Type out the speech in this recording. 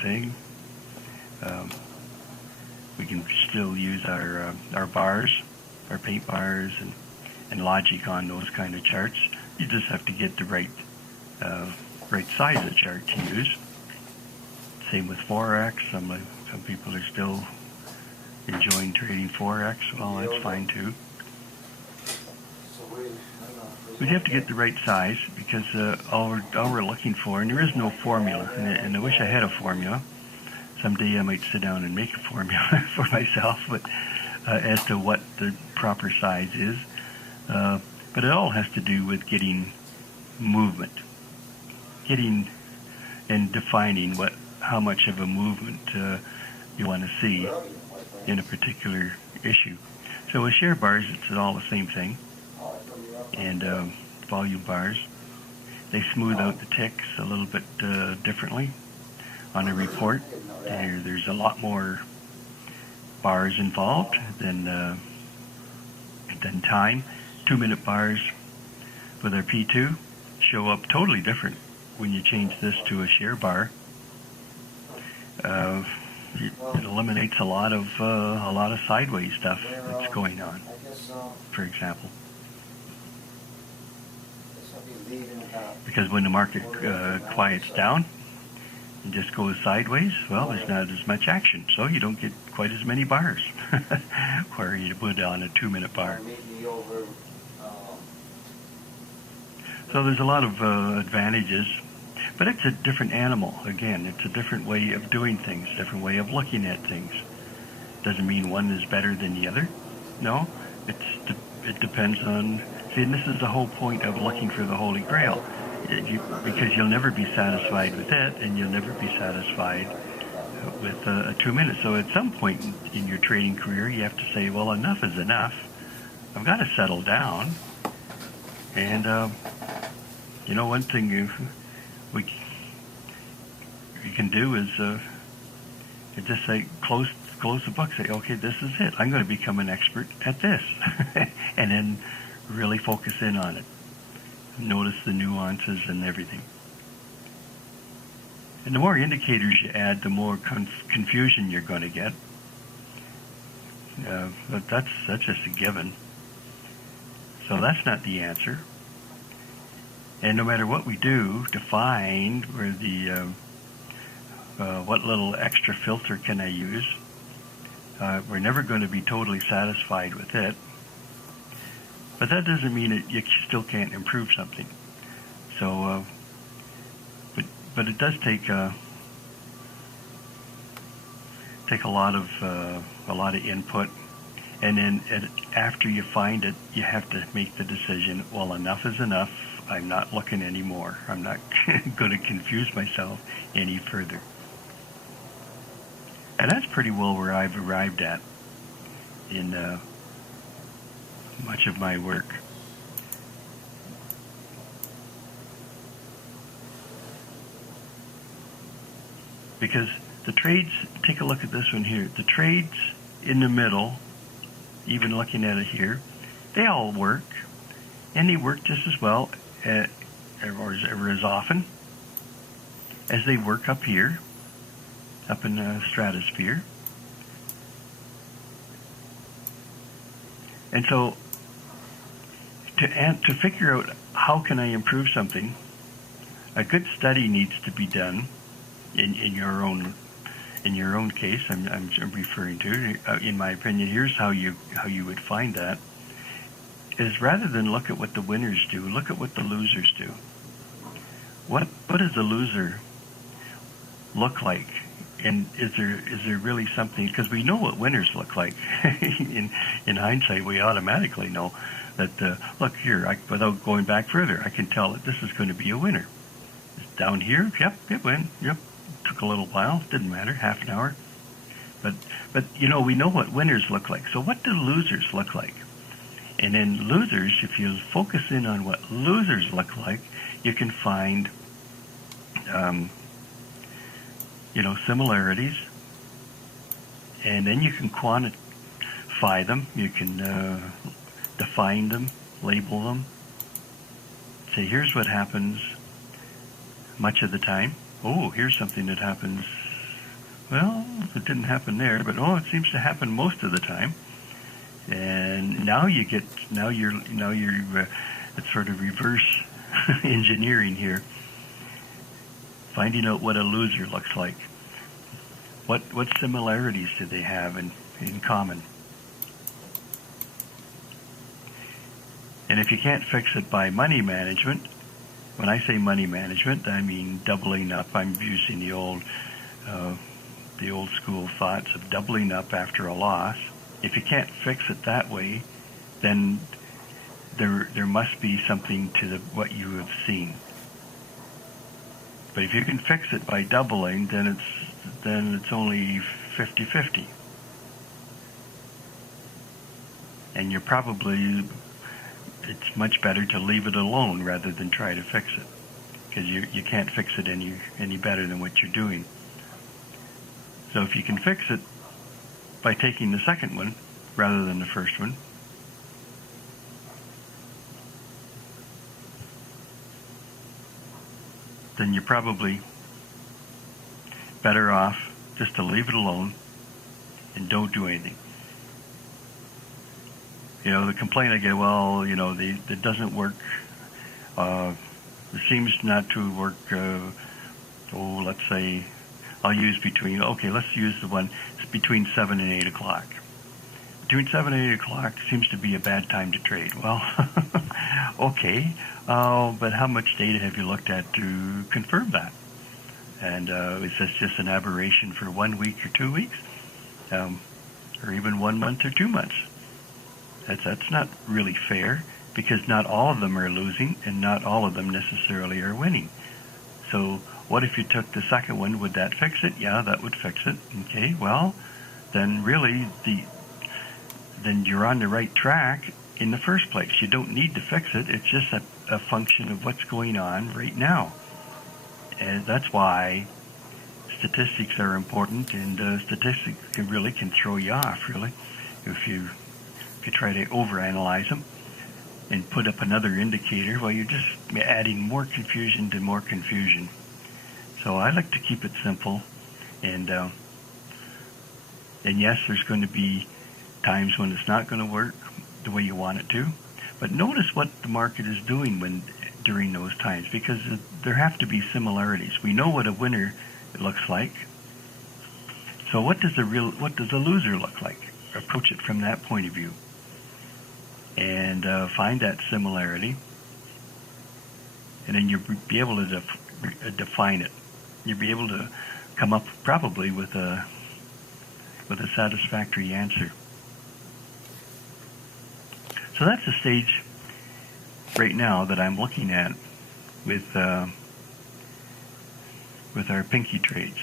thing. Um, we can still use our bars, our paint bars, and logic on those kind of charts. You just have to get the right size of chart to use. Same with Forex. Some people are still enjoying trading Forex. Well, that's fine too. We have to get the right size because all we're looking for, and there is no formula, and I wish I had a formula. Someday I might sit down and make a formula for myself, but as to what the proper size is. But it all has to do with getting movement, getting and defining how much of a movement you want to see in a particular issue. So with share bars, it's all the same thing. And volume bars, they smooth out the ticks a little bit differently on a report. There's a lot more bars involved than time. 2-minute bars with our P2 show up totally different when you change this to a share bar. It eliminates a lot of sideways stuff that's going on, for example. Because when the market quiets down and just goes sideways, well, there's not as much action, so you don't get quite as many bars where you would on a 2-minute bar. So there's a lot of advantages, but it's a different animal. Again, it's a different way of doing things, different way of looking at things. Doesn't mean one is better than the other. No, it depends on. See, and this is the whole point of looking for the Holy Grail, because you'll never be satisfied with it, and you'll never be satisfied with a 2 minutes. So at some point in your trading career, you have to say, well, enough is enough. I've got to settle down. And, one thing we can do is just say, close the book, say, okay, this is it. I'm going to become an expert at this. And then really focus in on it. Notice the nuances and everything. And the more indicators you add, the more confusion you're going to get. But that's just a given. So that's not the answer. And no matter what we do to find where what little extra filter can I use, we're never going to be totally satisfied with it. But that doesn't mean that you still can't improve something. So, but it does take a lot of input, and then after you find it, you have to make the decision. Well, enough is enough. I'm not looking anymore. I'm not going to confuse myself any further. And that's pretty well where I've arrived at in much of my work. Because the trades, take a look at this one here, the trades in the middle, even looking at it here, they all work, and they work just as well or as often as they work up here, up in the stratosphere. And so to figure out how can I improve something, a good study needs to be done in your own case. I'm referring to, in my opinion, here's how you would find that, is rather than look at what the winners do, look at what the losers do. What does a loser look like? And is there really something, because we know what winners look like. in hindsight, we automatically know that, look here, without going back further, I can tell that this is going to be a winner. It's down here, yep, it went, yep, took a little while, didn't matter, half an hour. But we know what winners look like. So what do losers look like? And then losers, if you focus in on what losers look like, you can find similarities, and then you can quantify them, you can define them, label them, say here's what happens much of the time. Oh, here's something that happens well, it didn't happen there, but it seems to happen most of the time. And now you're it's sort of reverse engineering here, finding out what a loser looks like. What similarities do they have in common? And if you can't fix it by money management, when I say money management, I mean doubling up. I'm using the old school thoughts of doubling up after a loss. If you can't fix it that way, then there must be something to what you have seen. But if you can fix it by doubling, then it's only 50-50. And it's much better to leave it alone rather than try to fix it, because you can't fix it any better than what you're doing. So if you can fix it by taking the second one rather than the first one, then you're probably better off just to leave it alone and don't do anything. The complaint I get, it doesn't work. It seems not to work. Let's say I'll use let's use the one, it's between 7 and 8 o'clock. Between 7 and 8 o'clock seems to be a bad time to trade. Well, okay, but how much data have you looked at to confirm that? And is this just an aberration for 1 week or 2 weeks? Or even 1 month or 2 months? That's not really fair, because not all of them are losing and not all of them necessarily are winning. So what if you took the second one? Would that fix it? Yeah, that would fix it. Okay, well, then really then you're on the right track in the first place. You don't need to fix it. It's just a function of what's going on right now. And that's why statistics are important, and statistics can throw you off, really, if you try to overanalyze them and put up another indicator. Well, you're just adding more confusion to more confusion. So I like to keep it simple, and yes, there's going to be times when it's not going to work the way you want it to, but notice what the market is doing during those times, because there have to be similarities. We know what a winner looks like. So what does a loser look like? Approach it from that point of view, and find that similarity, and then you'll be able to define it. You'll be able to come up probably with a satisfactory answer. So that's the stage right now that I'm looking at with our pinky trades.